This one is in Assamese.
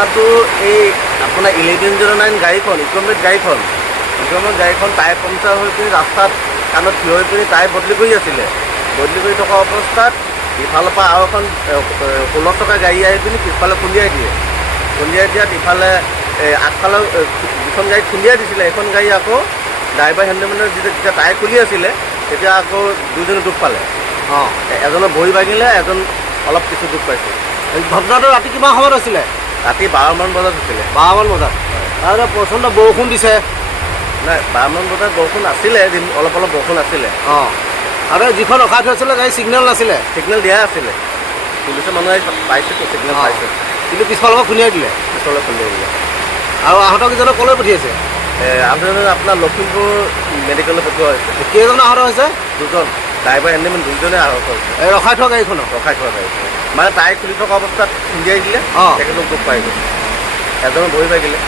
ঘটনাটো এই আপোনাৰ 1109 গাড়ীখন ইকনমিক গাড়ীখন টায়াৰ পামচাৰ হৈ পিনি ৰাস্তাত কাণত থিয় হৈ পিনি টায়াৰ বদলি কৰি আছিলে। বদলি কৰি থকা অৱস্থাত ইফালৰ পৰা আৰু এখন 16 চকা গাড়ী আহি পিনি পিছফালে খুন্দিয়াই দিয়ে। খুন্দিয়াই দিয়াত ইফালে আগফালে যিখন গাড়ী খুন্দিয়াই দিছিলে সেইখন গাড়ী আকৌ ড্ৰাইভাৰ হেণ্ডমেনৰ যেতিয়া টায়াৰ খুলি আছিলে তেতিয়া আকৌ দুজনে দুখ পালে। এজনৰ ভৰি ভাঙিলে, এজন অলপ কিছু দুখ পাইছে। ঘটনাটো ৰাতি কিমান সময়ত হৈছিলে? ৰাতি 12 মান বজাত হৈছিলে। 12 মান বজাত। আৰু প্ৰচণ্ড বৰষুণ দিছে। নাই 12 মান বজাত বৰষুণ আছিলে, অলপ বৰষুণ আছিলে। আৰু যিখন ৰখাই থৈছিলে গাড়ী চিগনেল নাছিলে? চিগনেল দিয়া আছিলে, পুলিচৰ মানুহে পাইছে, চিগনেল পাইছে, কিন্তু পিছফালৰ পৰা খুন্দিয়াই দিলে। পিছলৈ খুন্দিয়াই দিলে। আৰু আহত কেইজনক ক'লৈ পঠিয়াইছে? আহতজনক আপোনাৰ লখিমপুৰ মেডিকেললৈ পঠোৱা হৈছে। কেইজন আহত হৈছে? দুজন। ড্ৰাইভাৰ হেণ্ডমেন দুজনে আহত হৈছে। ৰখাই থোৱা গাড়ীখনক? ৰখাই থোৱা গাড়ী মানে টায়াৰ খুলি থকা অৱস্থাত খুন্দিয়াই দিলে, তেখেতক দুখ পাই গ'ল, এজনৰ ভৰি ভাগিলে।